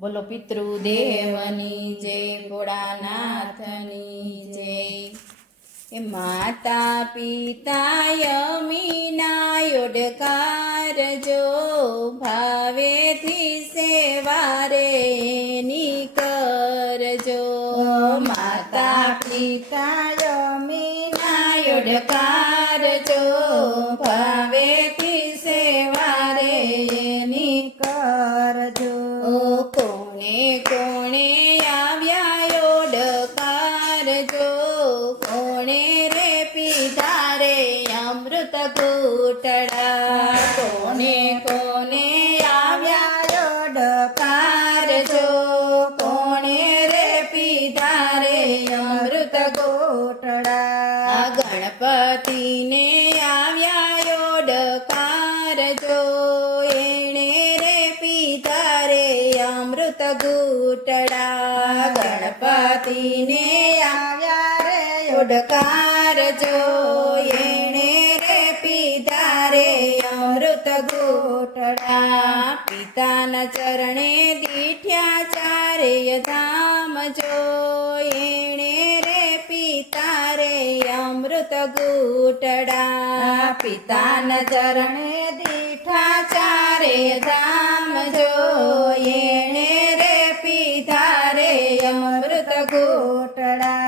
બોલો પિતૃદેવની જય, ભોળાનાથની જય. એ માતા પિતા યમીના યોડકાર જો, ભાવેથી સેવા રે એની કરજો. માતા પિતા યમીના યોડકાર જો, ભાવેથી સેવા રે એની કરજો. કોણે કોણે આવ્યા યોડકાર જો, કોણે રે પીધા રે અમૃત ઘૂંટડા. કોને કોને આવ્યા યોડકાર જો, કોણે રે પીધા રે અમૃત ઘૂંટડા. ગણપતિને આવ્યા યોડકાર જો, એણે રે પીધા રે અમૃત ઘૂંટડા. ગણપતિને આવ્યા રે યોડકાર જો, એણે રે પીધા રે અમૃત ઘૂંટડા. પિતાના ચરણે દીઠ્યા ચારેય ધામ જો, એણે રે પીતા રે અમૃત ઘૂંટડા. પિતાના ચરણે દીઠા ચારેય ધામ જો, એણે રે પીધા રે અમૃત ઘૂંટડા.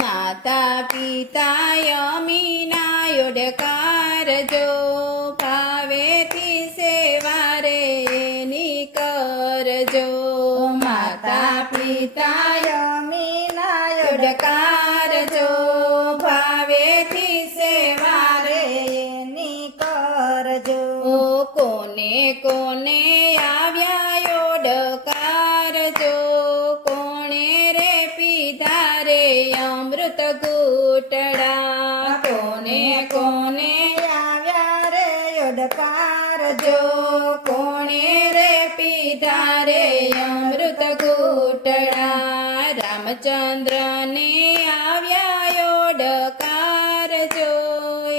માતા પિતા યમીના યોડકાર જો, ભાવેથી સેવા રે એની કરજો. માતા પિતા યમીના યોડકાર જો, ભાવેથી સેવા રે એની કરજો. કોને કોને આવ્યા યોડકાર જો, કોણે રે પીધા રે અમૃત ઘૂંટડા. કોને કોને આવ્યા રે યોડકાર જો, કોણે રે પીધા રે અમૃત ઘૂંટડા. રામચંદ્રને આવ્યા યોડકાર જો,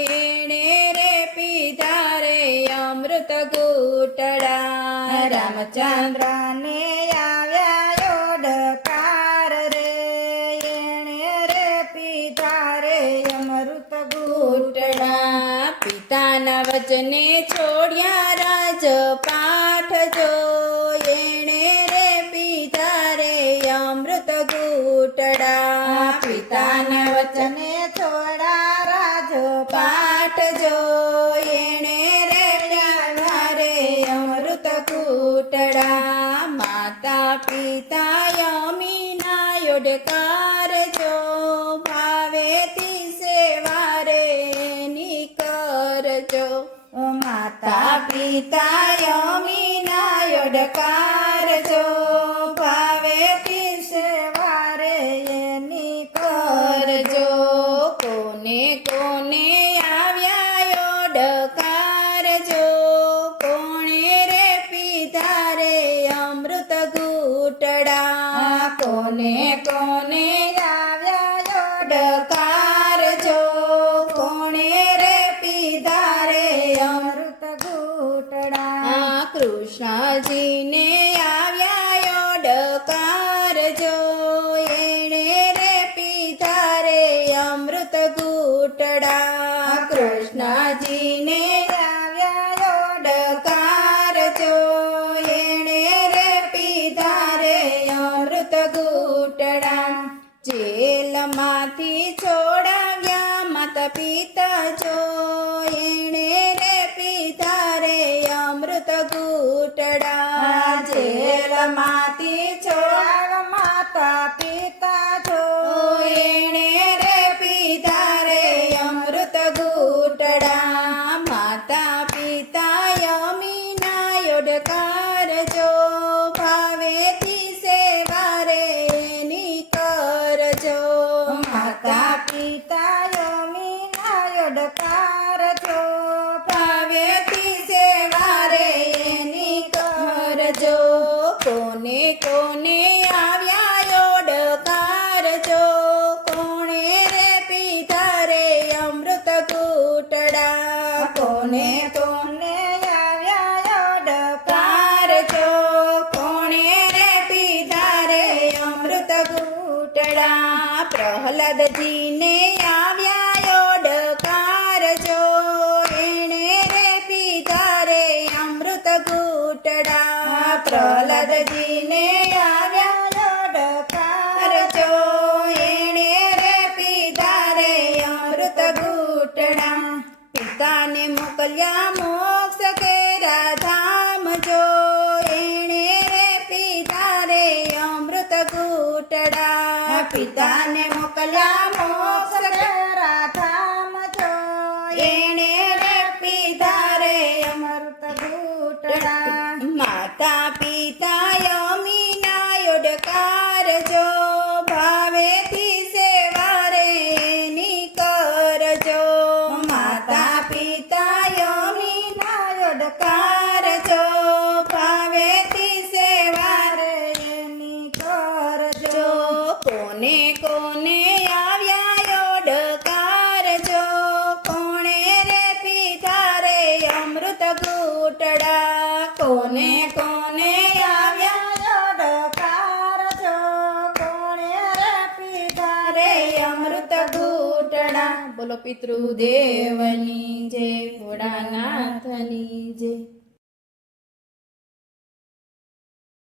એણે રે પીધા રે અમૃત ઘૂંટડા. રામચંદ્રને આવ્યા યોડકાર રે, એણે રે પીધા રે અમૃત ઘૂંટડા. પિતાના વચને છોડ્યા રાજપાઠ જો, એણે રે પીધા રે અમૃત ઘૂંટડા. પિતાના વચને છોડા રાજપાઠ જો, એણે રે પીધા રે અમૃત ઘૂંટડા. માતા પિતા યમીના યોડકાર જો, ભાવેથી સેવા રે એની કરજો. માતા પિતા યમીના યોડકાર જો, ભાવેથી સેવા રે એની કરજો. કોને કોને આવ્યા યોડકાર જો, કોણે રે પીધા રે અમૃત ઘૂંટડા. કોને કોને આવ્યા યોડકાર જો, કોણે રે પીધા રે અમૃત ઘૂંટડા. કૃષ્ણજીને આવ્યા યોડકાર જો, એણે રે પીધા રે અમૃત ઘૂંટડા. કૃષ્ણજીને આવ્યા યોડકાર જો, એણે રે પીધા રે અમૃત ઘૂંટડા. જેલમાંથી છોડાવ્યા માતા પિતા જો, એણે રે પીધા રે અમૃત ઘૂંટડા. જેલમાંથી છોડાવ્યા માતા પિતા જો, એણે રે પીધા રે અમૃત ઘૂંટડા. માતા પિતા યમીના યોડકાર જો, ભાવેથી સેવા રે એની કરજો. માતા પિતા યમીના યોડકાર જો, ભાવેથી સેવા રે એની કરજો. કોને કોને પ્રહલાદજીને આવ્યા ઓડકાર જો એણે રે પીધા રે અમૃત ઘૂંટડા પ્રહલાદજીને આવ્યા ઓડકાર જો એણે રે પીધા રે અમૃત ઘૂંટડા પિતાને મોકલ્યા મોક્ષ કેરા ધામ જો એણે રે પીધા રે અમૃત ઘૂંટડા પિતાને મોકલ્યા મોક્ષ કેરા ધામ જો એણે રે પીધા રે અમૃત ઘૂંટડા માતા પિતા યમીના યોડકાર જો ભાવેથી સેવા રે એની કરજો માતા પિતા યમીના યોડકાર જો ભાવેથી સેવા રે એની કરજો કોને કોને આવ્યા યોડકાર જો કોણે રે પીધા રે અમૃત ઘૂંટડા કોને કોને આવ્યા યોડકાર જો કોણે રે પીધા રે અમૃત ઘૂંટડા બોલો પિતૃદેવની જય ભોળાનાથની જય